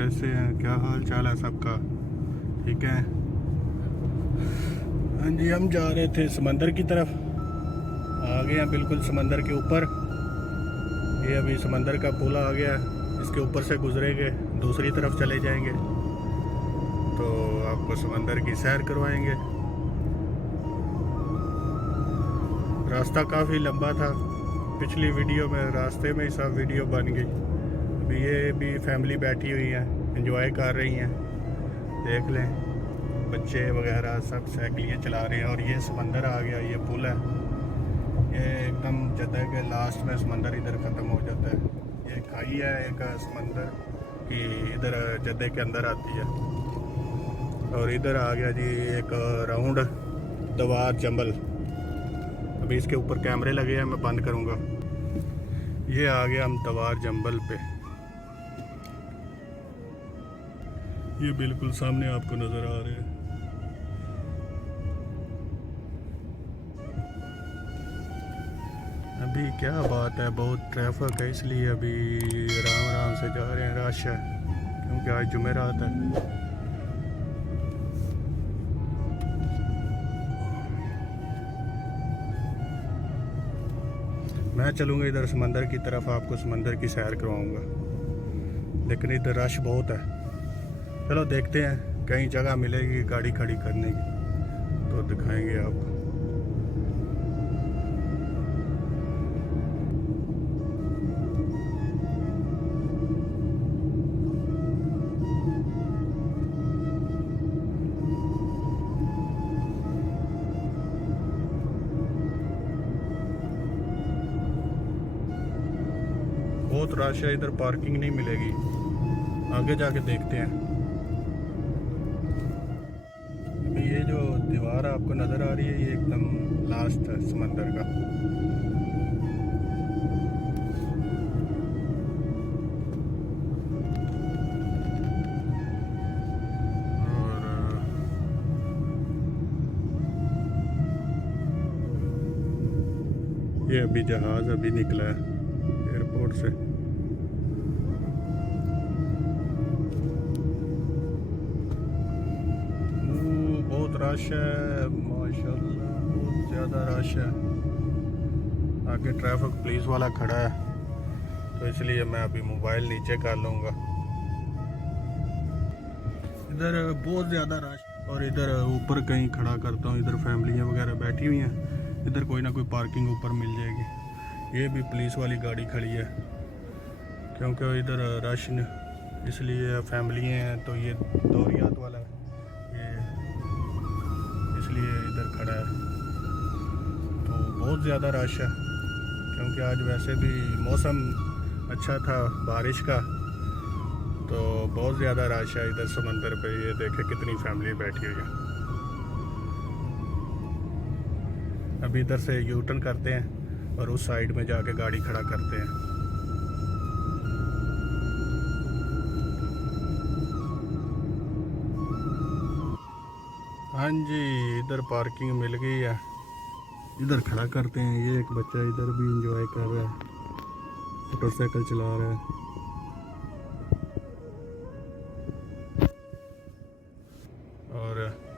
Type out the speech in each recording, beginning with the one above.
कैसे हैं, क्या हाल चाल है सबका? ठीक है। हाँ जी, हम जा रहे थे समंदर की तरफ, आ गए हैं बिल्कुल समंदर के ऊपर। ये अभी समंदर का पुल आ गया, इसके ऊपर से गुजरेंगे, दूसरी तरफ चले जाएंगे तो आपको समंदर की सैर करवाएंगे। रास्ता काफ़ी लंबा था, पिछली वीडियो में रास्ते में ही सब वीडियो बन गई। अभी ये भी फैमिली बैठी हुई है, एंजॉय कर रही हैं, देख लें, बच्चे वगैरह सब साइकिलें चला रहे हैं। और ये समंदर आ गया, ये पुल है, ये एकदम जद्दा के लास्ट में समंदर इधर ख़त्म हो जाता है। ये खाई है एक समंदर की, इधर जद्दे के अंदर आती है। और इधर आ गया जी एक राउंड दवार जंबल। अभी इसके ऊपर कैमरे लगे हैं, मैं बंद करूँगा। ये आ गया हम दवार जंबल पे, ये बिल्कुल सामने आपको नज़र आ रहे हैं। अभी क्या बात है, बहुत ट्रैफिक है, इसलिए अभी आराम आराम से जा रहे हैं। रश है क्योंकि आज जुमेरात है। मैं चलूँगा इधर समंदर की तरफ, आपको समंदर की सैर करवाऊँगा, लेकिन इधर रश बहुत है। चलो देखते हैं, कहीं जगह मिलेगी गाड़ी खड़ी करने की तो दिखाएंगे आपको। बहुत रश है, इधर पार्किंग नहीं मिलेगी, आगे जाके देखते हैं। अभी ये जो दीवार आपको नज़र आ रही है, ये एकदम लास्ट है समंदर का। और ये अभी जहाज़ अभी निकला है एयरपोर्ट से। बहुत रश है माशाल्लाह, बहुत ज़्यादा रश है। आगे ट्रैफिक पुलिस वाला खड़ा है, तो इसलिए मैं अभी मोबाइल नीचे कर लूँगा। इधर बहुत ज़्यादा रश, और इधर ऊपर कहीं खड़ा करता हूँ, इधर फैमिलियाँ वगैरह बैठी हुई हैं, इधर कोई ना कोई पार्किंग ऊपर मिल जाएगी। ये भी पुलिस वाली गाड़ी खड़ी है क्योंकि इधर रश इसलिए फैमिली हैं, तो ये दौरियात वाला ये इसलिए इधर खड़ा है। तो बहुत ज़्यादा रश है क्योंकि आज वैसे भी मौसम अच्छा था बारिश का, तो बहुत ज़्यादा रश है इधर समंदर पे। ये देखे कितनी फैमिली बैठी हुई है। अभी इधर से यू टर्न करते हैं और उस साइड में जाके गाड़ी खड़ा करते हैं। हाँ जी, इधर पार्किंग मिल गई है, इधर खड़ा करते हैं। ये एक बच्चा इधर भी एंजॉय कर रहा है, मोटरसाइकिल चला रहा है। और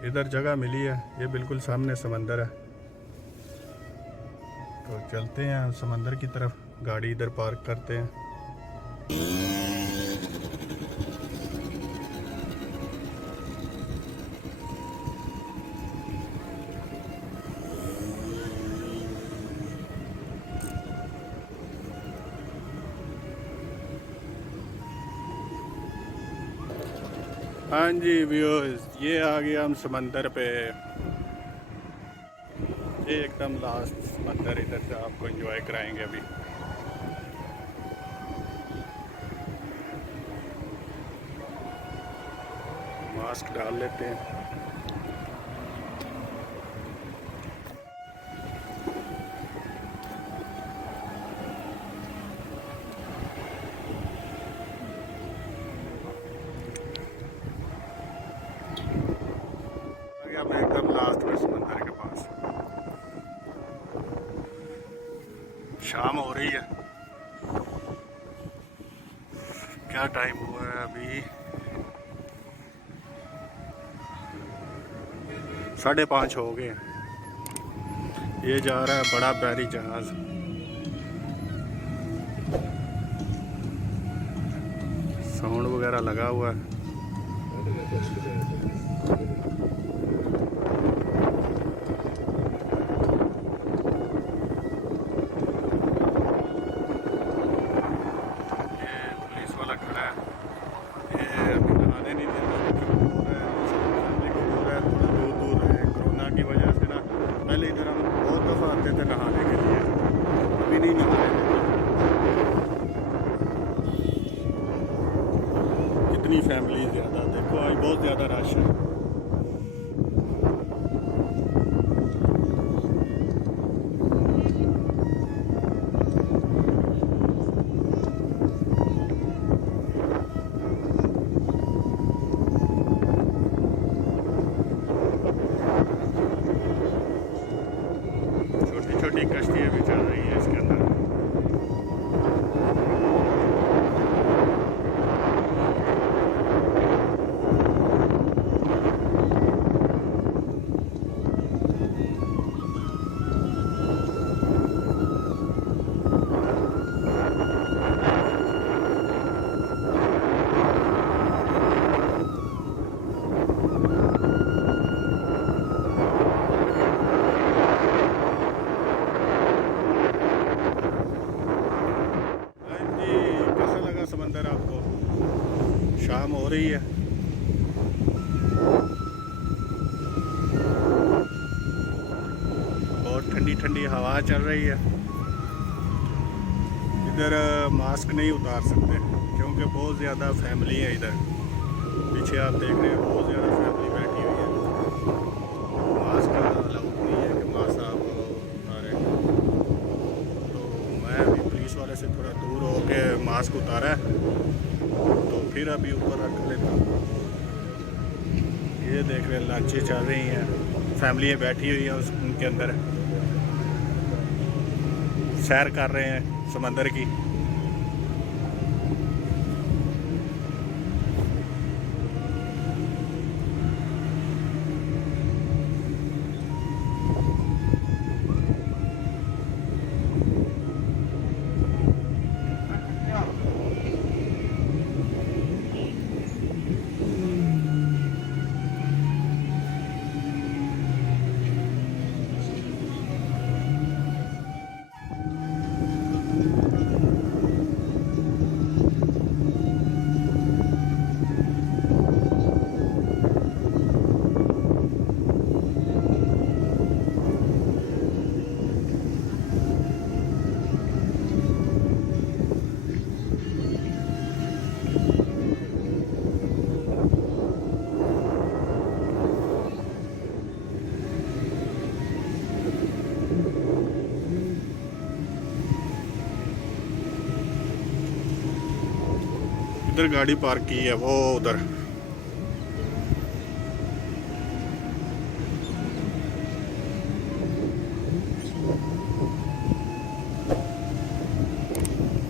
इधर जगह मिली है, ये बिल्कुल सामने समंदर है, तो चलते हैं समंदर की तरफ, गाड़ी इधर पार्क करते हैं। हाँ जी व्यूअर्स, ये आ गया हम समंदर पे। ये एकदम लास्ट समंदर, इधर से आपको एंजॉय कराएंगे। अभी मास्क डाल लेते हैं। मैं एकदम लास्ट में समंदर के पास, शाम हो रही है, क्या टाइम हुआ है अभी 5:30 हो गए। ये जा रहा है बड़ा बहरी जहाज। साउंड वगैरह लगा हुआ है। पहले इधर हम बहुत दफ़ा आते थे नहाने के लिए, अभी नहीं नहाने देते। कितनी फैमिली ज़्यादा, देखो आज बहुत ज़्यादा रश है। छोटी छोटी कश्तियाँ भी चल रही है इसके अंदर। समंदर आपको शाम हो रही है। और ठंडी ठंडी हवा चल रही है। इधर मास्क नहीं उतार सकते क्योंकि बहुत ज़्यादा फैमिली है इधर। पीछे आप देख रहे हैं बहुत ज़्यादा फैमिली बैठी हुई है। मास्क अलाउड नहीं है कि मास्क आप उतारें। तो मैं अभी पुलिस वाले से थोड़ा दूर होके मास्क उतारा तो फिर अभी ऊपर रख लेता हूँ। ये देख रहे हैं लंचें चल रही हैं, फैमिलियाँ बैठी हुई हैं उनके अंदर, सैर कर रहे हैं समंदर की। इधर गाड़ी पार्क की है वो उधर।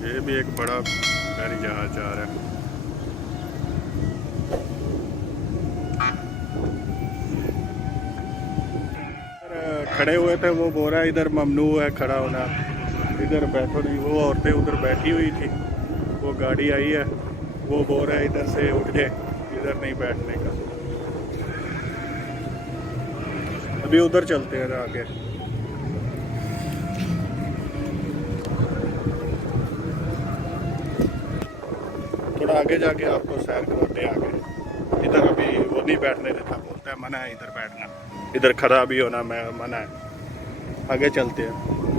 ये भी एक बड़ा बहरी जहाज जा रहा है। खड़े हुए थे वो बोल रहा है इधर ममनू है खड़ा होना, इधर बैठो नहीं। वो औरतें उधर बैठी हुई थी, वो गाड़ी आई है, वो बोल रहा है इधर से उठ जाए, इधर नहीं बैठने का। अभी उधर चलते हैं आगे। थोड़ा आगे जाके आपको सैर करवाते हैं आगे। इधर अभी वो नहीं बैठने देता, बोलता है मना है इधर बैठना, इधर खड़ा भी होना मैं मना है। आगे चलते हैं।